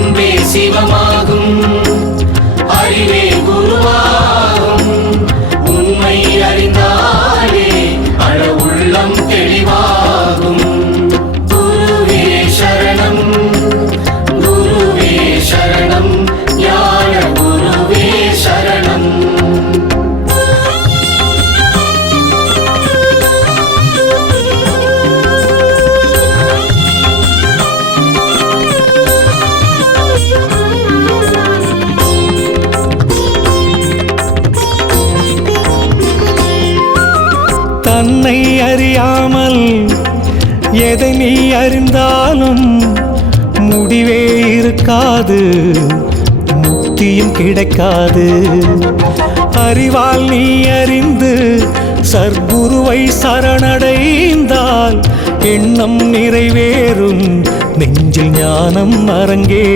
அன்பே சிவமாகும், அறிவே குருவாகும். உண்மை அறிந்தாலே அழ உள்ளம் தெளிவாகும். குருவே சரணம், குருவே சரணம், ஞான குருவே சரணம். தன்னை அறியாமல் எதை நீ அறிந்தாலும் முடிவே இருக்காது, முக்தியும் கிடைக்காது. அறிவால் நீ அறிந்து சர்க்குருவை சரணடைந்தால் எண்ணம் நிறைவேறும், நெஞ்சில் ஞானம் அரங்கே